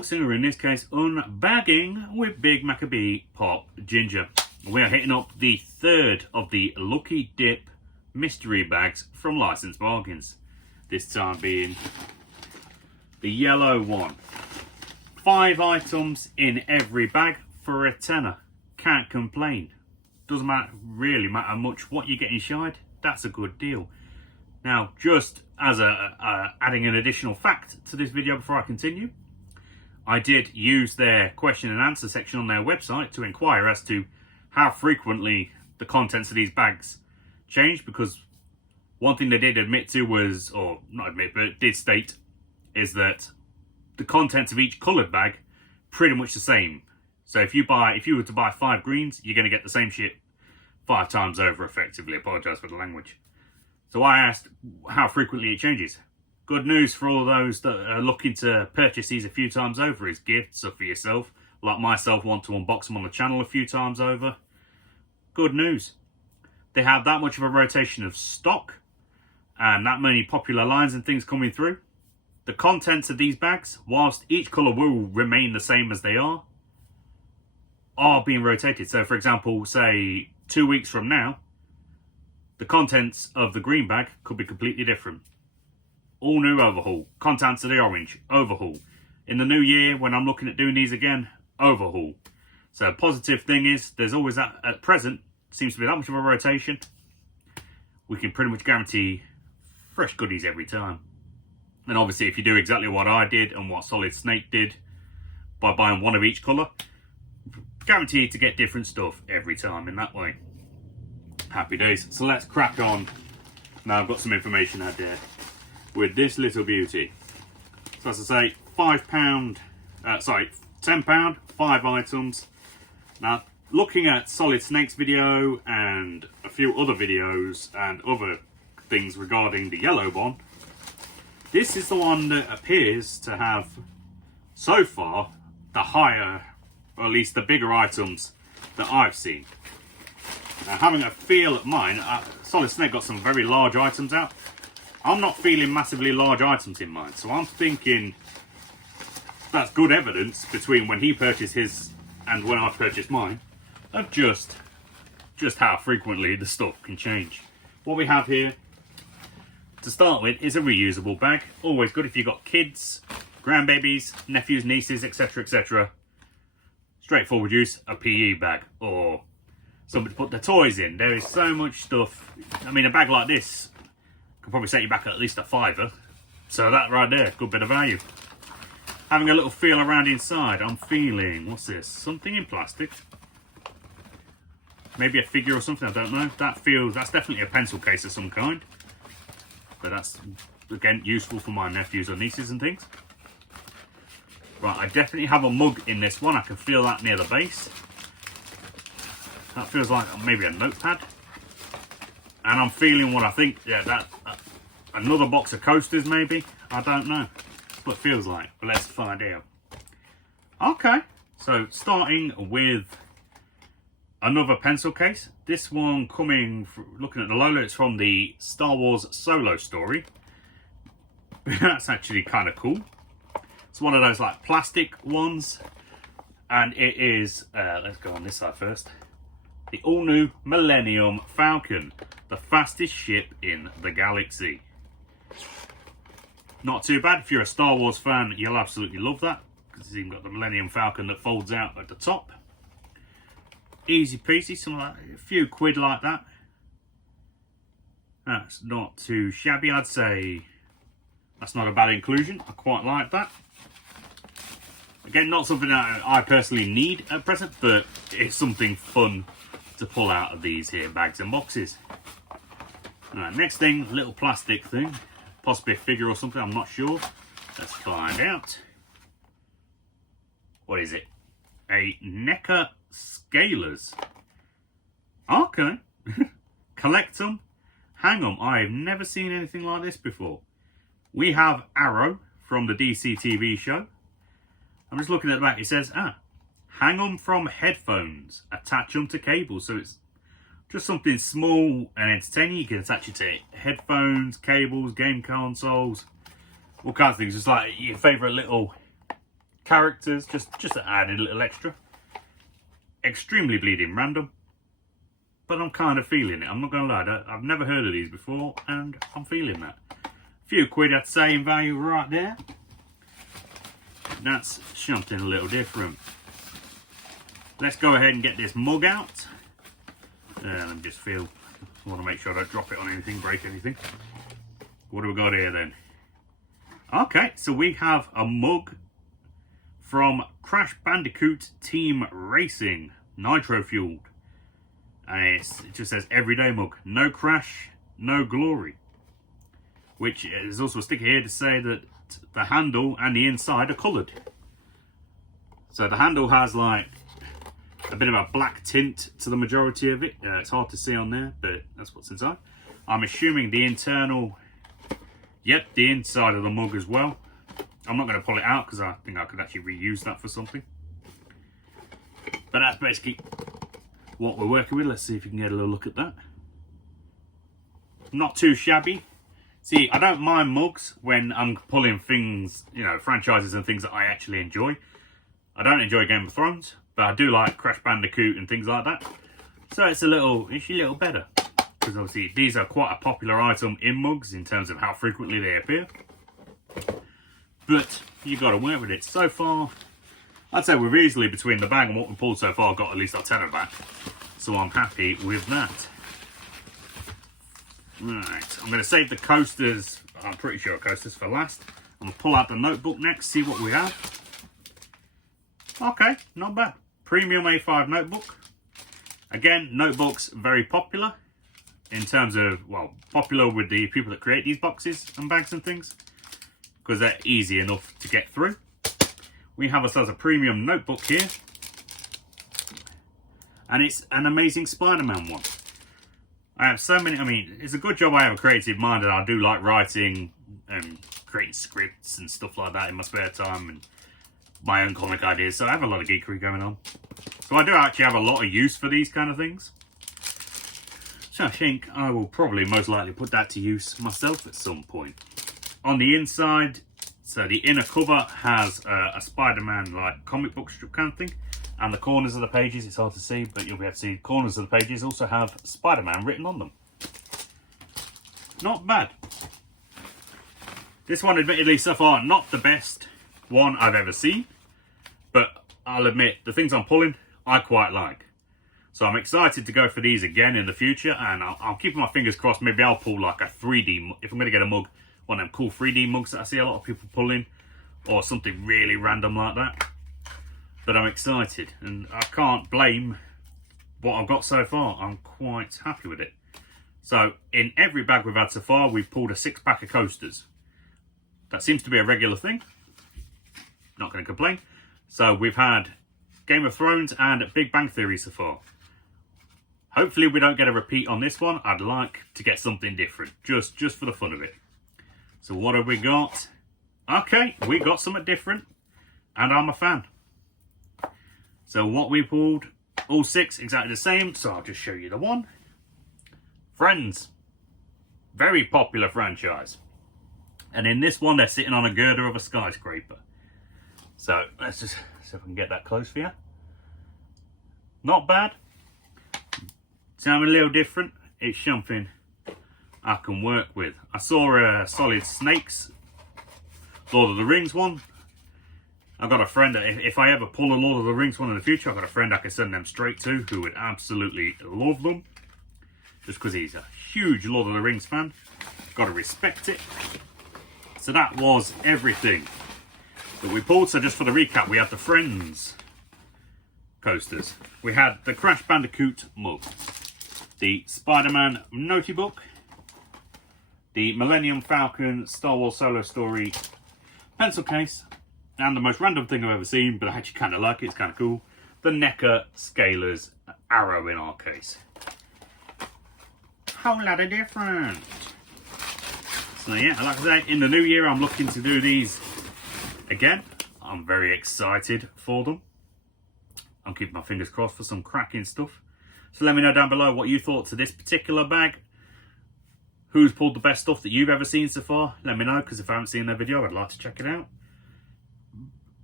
unboxing, or in this case, unbagging with Big Maccabee Pop Ginger. We are hitting up the third of the Lucky Dip mystery bags from Licensed Bargains. This time being the yellow one. 5 items in every bag for a tenner. Can't complain. Doesn't really matter much what you get inside. That's a good deal. Now, just as adding an additional fact to this video before I continue, I did use their question and answer section on their website to inquire as to how frequently the contents of these bags change, because one thing they did admit to was, or not admit, but did state, is that the contents of each coloured bag pretty much the same. So if you were to buy 5 greens, you're going to get the same shit 5 times over, effectively. Apologise for the language. So I asked how frequently it changes. Good news for all those that are looking to purchase these a few times over is gifts, or for yourself, like myself, want to unbox them on the channel a few times over. Good news. They have that much of a rotation of stock and that many popular lines and things coming through. The contents of these bags, whilst each colour will remain the same as they are being rotated. So for example, say 2 weeks from now, the contents of the green bag could be completely different. All new overhaul. Contents of the orange, overhaul. In the new year, when I'm looking at doing these again, overhaul. So positive thing is, there's always that, at present, seems to be that much of a rotation. We can pretty much guarantee fresh goodies every time. And obviously, if you do exactly what I did and what Solid Snake did by buying one of each colour, guaranteed to get different stuff every time in that way. Happy days. So let's crack on. Now I've got some information out there with this little beauty. So as I say, £10, 5 items. Now, looking at Solid Snake's video and a few other videos and other things regarding the yellow one, this is the one that appears to have, so far, the higher, or at least the bigger items that I've seen. Now, having a feel at mine, Solid Snake got some very large items out. I'm not feeling massively large items in mine, so I'm thinking that's good evidence between when he purchased his and when I purchased mine of just how frequently the stuff can change. What we have here, to start with, is a reusable bag. Always good if you've got kids, grandbabies, nephews, nieces, etc, etc. Straightforward use, a PE bag, or somebody to put their toys in. There is so much stuff. I mean, a bag like this could probably set you back at least a £5. So that right there, good bit of value. Having a little feel around inside, I'm feeling, what's this? Something in plastic. Maybe a figure or something, I don't know. That's definitely a pencil case of some kind. But that's, again, useful for my nephews or nieces and things. Right, I definitely have a mug in this one. I can feel that near the base. That feels like maybe a notepad. And I'm feeling what I think, yeah, another box of coasters maybe. I don't know. That's what it feels like, but let's find out. Okay, so starting with another pencil case. This one coming, looking at the logo, it's from the Star Wars Solo story. That's actually kind of cool. It's one of those like plastic ones. And it is, let's go on this side first. The all-new Millennium Falcon, the fastest ship in the galaxy. Not too bad. If you're a Star Wars fan, you'll absolutely love that, because it's even got the Millennium Falcon that folds out at the top. Easy peasy, a few quid like that. That's not too shabby, I'd say. That's not a bad inclusion. I quite like that. Again, not something that I personally need at present, but it's something fun to pull out of these here bags and boxes. Alright, next thing, a little plastic thing. Possibly a figure or something, I'm not sure. Let's find out. What is it? A NECA Scalers. Okay. Collect them, hang them. I've never seen anything like this before. We have Arrow from the DC TV show. I'm just looking at the back. It says, hang them from headphones, attach them to cables. So it's just something small and entertaining. You can attach it to headphones, cables, game consoles, all kinds of things. Just like your favourite little characters, just to add a little extra. Extremely bleeding random, but I'm kind of feeling it. I'm not going to lie, I've never heard of these before, and I'm feeling that. A few quid I'd say in value right there. That's something a little different. Let's go ahead and get this mug out. Let me just feel, I want to make sure I don't drop it on anything, break anything. What do we got here then? Okay, so we have a mug from Crash Bandicoot Team Racing, nitro fueled. And it just says everyday mug, no crash, no glory. Which is also a sticker here to say that the handle and the inside are coloured. So the handle has like a bit of a black tint to the majority of it. It's hard to see on there, but that's what's inside. I'm assuming the internal, yep, the inside of the mug as well. I'm not going to pull it out because I think I could actually reuse that for something. But that's basically what we're working with. Let's see if you can get a little look at that. Not too shabby. See, I don't mind mugs when I'm pulling things, you know, franchises and things that I actually enjoy. I don't enjoy Game of Thrones, but I do like Crash Bandicoot and things like that. So it's a little better. Because obviously these are quite a popular item in mugs in terms of how frequently they appear. But you got to work with it. So far, I'd say we've easily, between the bag and what we've pulled so far, got at least our tenner back. So I'm happy with that. Right, I'm going to save the coasters, I'm pretty sure coasters, for last. I'm going to pull out the notebook next, see what we have. Okay, not bad. Premium A5 notebook. Again, notebooks very popular in terms of, well, popular with the people that create these boxes and bags and things, because they're easy enough to get through. We have ourselves a premium notebook here, and it's an Amazing Spider-Man one. I have so many, I mean, it's a good job I have a creative mind, and I do like writing and creating scripts and stuff like that in my spare time, and my own comic ideas, so I have a lot of geekery going on. So I do actually have a lot of use for these kind of things. So I think I will probably most likely put that to use myself at some point. On the inside, so the inner cover has a Spider-Man like comic book strip kind of thing. And the corners of the pages, it's hard to see, but you'll be able to see the corners of the pages also have Spider-Man written on them. Not bad. This one, admittedly, so far, not the best one I've ever seen. But I'll admit, the things I'm pulling, I quite like. So I'm excited to go for these again in the future. And I'll keep my fingers crossed. Maybe I'll pull like a 3D, if I'm going to get a mug, one of them cool 3D mugs that I see a lot of people pulling. Or something really random like that. But I'm excited, and I can't blame what I've got so far. I'm quite happy with it. So in every bag we've had so far, we've pulled a 6-pack of coasters. That seems to be a regular thing. Not going to complain. So we've had Game of Thrones and Big Bang Theory so far. Hopefully we don't get a repeat on this one. I'd like to get something different, just for the fun of it. So what have we got? Okay, we got something different, and I'm a fan. So what we pulled, all 6 exactly the same, so I'll just show you the one. Friends. Very popular franchise. And in this one, they're sitting on a girder of a skyscraper. So let's just see if I can get that close for you. Not bad. Sound a little different. It's something I can work with. I saw a Solid Snakes Lord of the Rings one. I've got a friend that if I ever pull a Lord of the Rings one in the future, I've got a friend I can send them straight to who would absolutely love them. Just because he's a huge Lord of the Rings fan. Got to respect it. So that was everything that we pulled. So just for the recap, we had the Friends coasters. We had the Crash Bandicoot mug. The Spider-Man Notey book. The Millennium Falcon Star Wars Solo Story pencil case. And the most random thing I've ever seen, but I actually kind of like it, it's kind of cool. The NECA Scaler's arrow in our case. Whole lot of different. So yeah, like I say, in the new year I'm looking to do these again. I'm very excited for them. I'm keeping my fingers crossed for some cracking stuff. So let me know down below what you thought to this particular bag. Who's pulled the best stuff that you've ever seen so far? Let me know, because if I haven't seen their video, I'd like to check it out.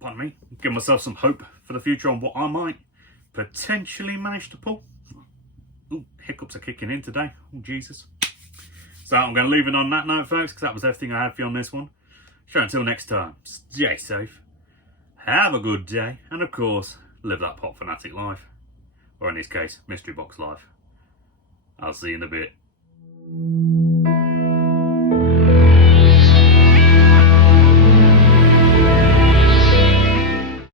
pardon me, give myself some hope for the future on what I might potentially manage to pull. Ooh, hiccups are kicking in today. Oh, Jesus. So I'm going to leave it on that note, folks, because that was everything I had for you on this one. So until next time, stay safe, have a good day, and of course, live that pop fanatic life. Or in this case, mystery box life. I'll see you in a bit.